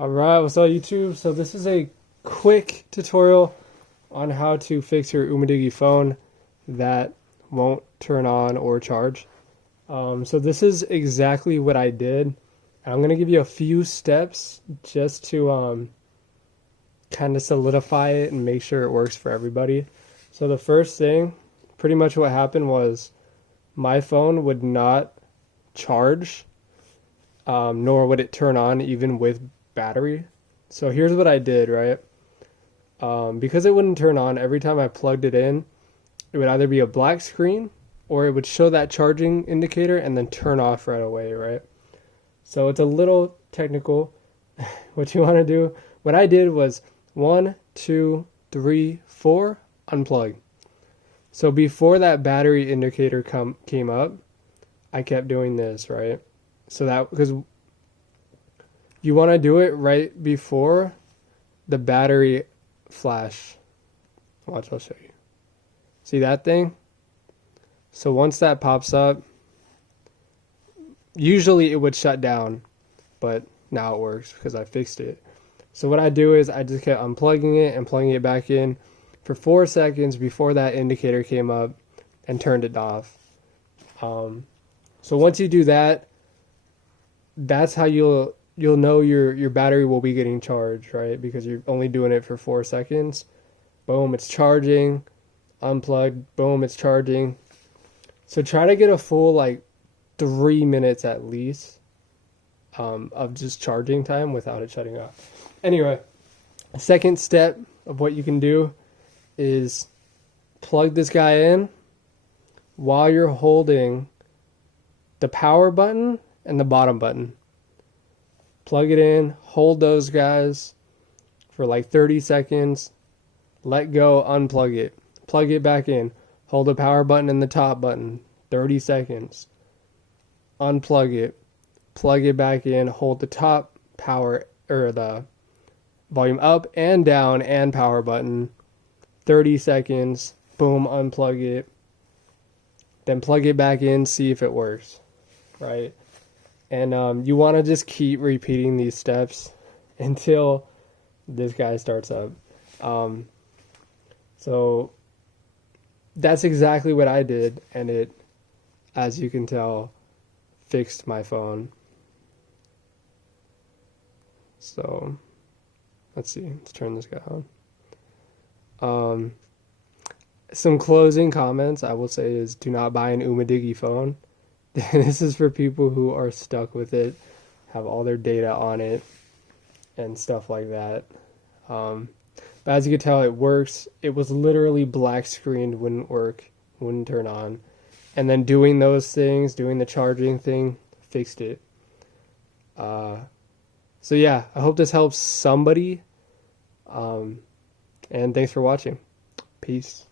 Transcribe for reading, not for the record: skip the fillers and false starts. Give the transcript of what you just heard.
Alright, what's up YouTube? So this is a quick tutorial on how to fix your Umidigi phone that won't turn on or charge. So this is exactly what I did. I'm going to give you a few steps just to kind of solidify it and make sure it works for everybody. So the first thing, pretty much what happened was my phone would not charge, nor would it turn on even with battery. So here's what I did, right? Because it wouldn't turn on, every time I plugged it in, it would either be a black screen or it would show that charging indicator and then turn off right away, right? So it's a little technical. What you want to do, what I did was 1, 2, 3, 4, unplug. So before that battery indicator came up, I kept doing this, right? So that, because you want to do it right before the battery flash. Watch, I'll show you. See that thing? So once that pops up, usually it would shut down, but now it works because I fixed it. So what I do is I just kept unplugging it and plugging it back in for 4 seconds before that indicator came up and turned it off. So once you do that, that's how you'll know your battery will be getting charged, right? Because you're only doing it for 4 seconds. Boom, it's charging. Unplugged. Boom, it's charging. So try to get a full 3 minutes at least of just charging time without it shutting off. Anyway, second step of what you can do is plug this guy in while you're holding the power button and the bottom button. Plug it in, hold those guys for 30 seconds, let go, unplug it, plug it back in, hold the power button and the top button, 30 seconds, unplug it, plug it back in, hold the top power or the volume up and down and power button, 30 seconds, boom, unplug it, then plug it back in, see if it works, right? And you want to just keep repeating these steps until this guy starts up. So that's exactly what I did, and it, as you can tell, fixed my phone. So let's see, let's turn this guy on. Some closing comments I will say is, do not buy an Umidigi phone. This is for people who are stuck with it, have all their data on it, and stuff like that. But as you can tell, it works. It was literally black screened, wouldn't work, wouldn't turn on. And then doing those things, doing the charging thing, fixed it. So yeah, I hope this helps somebody. And thanks for watching. Peace.